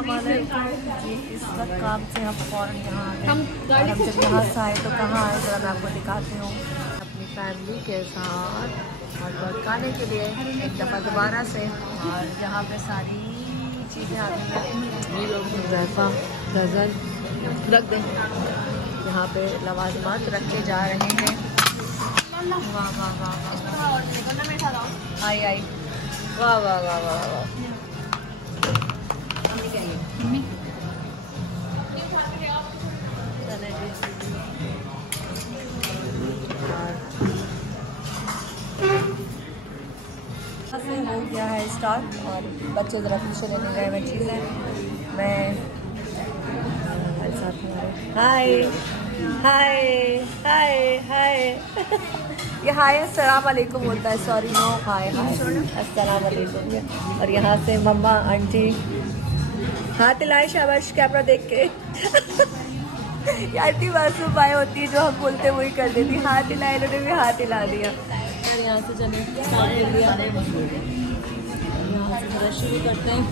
जी, इस वक्त काम से हम फ़ौरन यहाँ आ गए। हम जब यहाँ से आए तो कहाँ आए जरा मैं आपको दिखाती हूँ। अपनी फैमिली के साथ और खाने के लिए एक दफ़ा दोबारा से, और यहाँ पे सारी चीज़ें आती हैं। ज़ैफ़ा गज़ल रख दें, यहाँ पे लवाजमात रखे जा रहे हैं। वाह वाह वाह वाह, आई आई, वाह वाह वाह वाह वाह। हो गया है स्टार्ट और बच्चे ज़रा पीछे लेने गए हुए चीज़ें। मैं हमारे साथ हाय हाय हाय हाय ये हाय अस्सलाम वालेकुम होता है, सॉरी नो हाय हाय अस्सलाम वालेकुम। और यहाँ से मम्मा आंटी हाथ हिलाए शाबाश कैमरा देख के। यार इतनी मासूम बातें होती है जो हम बोलते वही कर देती। हाथ हिलाए, इन्होंने भी हाथ हिला दिया। और यहाँ से चले यहाँ से थोड़ा शुरू करते हैं।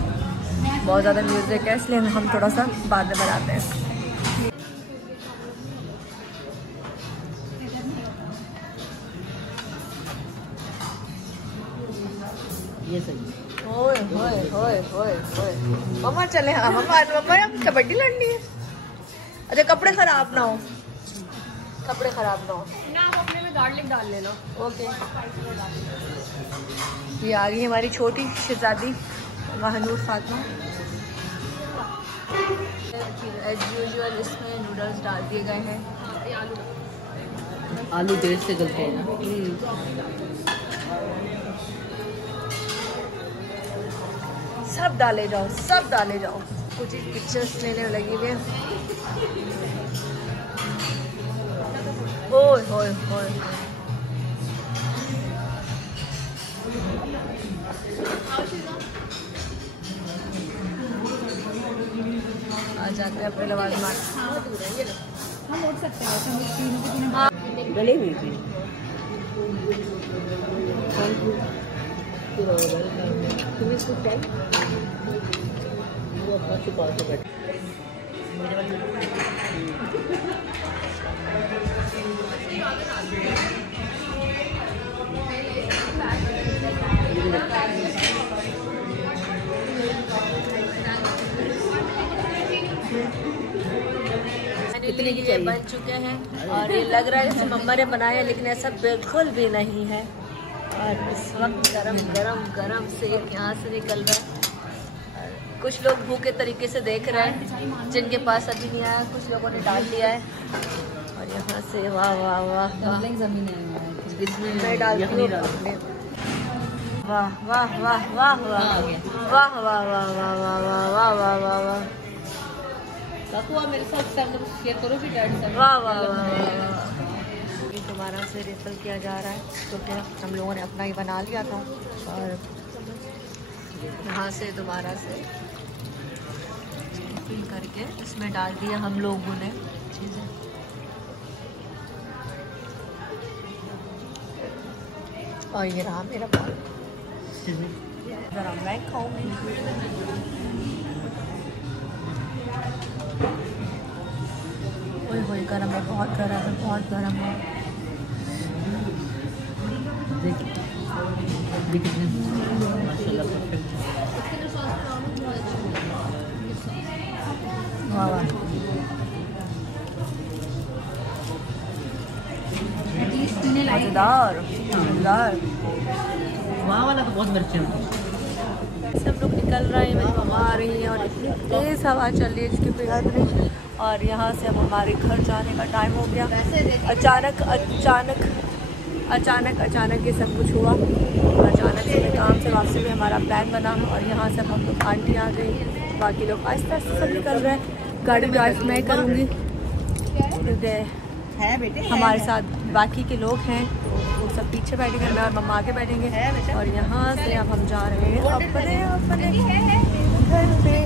बहुत ज़्यादा म्यूज़िक है इसलिए हम थोड़ा सा बाद में बनाते हैं। ये सही। ओए होए होए होए होए मम्मा चले। हाँ मम्मा हम कबड्डी लड़नी है। अच्छा कपड़े खराब ना हो, कपड़े खराब ना हो ना, आप अपने में गार्लिक डाल लेना। ओके ये आ गई हमारी छोटी शहजादी महनूर फातिमा। एज यूजुअल इसमें नूडल्स डाल दिए गए हैं। आलू देर से गलते हैं ना। सब डाले जाओ, सब डाले जाओ। कुछ पिक्चर्स लेने में लगी हुई है। ओए होए होए आ जाते हैं अपने लवाजमात। हम उठ सकते हैं गले हुई थी। तुम्हें इसको चाहिए वो अपना छुपा के बैठ। इतने के लिए बन चुके हैं और ये लग रहा है जैसे मम्मा ने बनाया, लेकिन ऐसा बिल्कुल भी नहीं है। और इस वक्त गरम गरम गरम सेक यहाँ से निकल रहा है। कुछ लोग भूखे तरीके से देख रहे हैं, जिनके पास अभी नहीं आया, कुछ लोगों ने डाल दिया है। और यहाँ से वाह वाह वाह ज़मीन मैं डालती हूँ। वाह वाह वाह वाह वाह वाह वाह वाह वाह वाह वाह वाह वाह वाह वाह मेरे साथ शेयर करो भी डैड से। वाह वाह वाह दोबारा से रिफिल किया जा रहा है क्योंकि हम लोगों ने अपना ही बना लिया था। और यहाँ से दोबारा से रिफिल करके इसमें डाल दिया हम लोगों ने चीज़ें। और ये रहा मेरा बॉल, ज़रा मैं खाऊंगी। ओए गरम है, बहुत गरम है, बहुत गरम है। वाह वाह मज़ेदार मज़ेदार। वहाँ वाला तो बहुत मिर्ची है। सब लोग निकल रहे हैं, मेरी मम्मा आ रही है और इतनी तेज़ हवा चल रही है इसकी कोई हद नहीं। और यहाँ से अब हमारे घर जाने का टाइम हो गया। अचानक अचानक अचानक अचानक ये सब कुछ हुआ। अचानक से काम से वापसी में हमारा प्लान बना और यहाँ से हम लोग आंटी आ गई, बाकी लोग आहिस्ता आहिस्ता सब निकल रहे हैं। गाड़ी ड्राइव मैं करूँगी क्योंकि हमारे साथ बाकी के लोग हैं, वो सब पीछे बैठेंगे, मैं और मम्मा आगे बैठेंगे। और यहाँ से अब हम जा रहे हैं अपने अपने घर पे।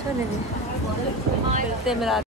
चले मिलते मिला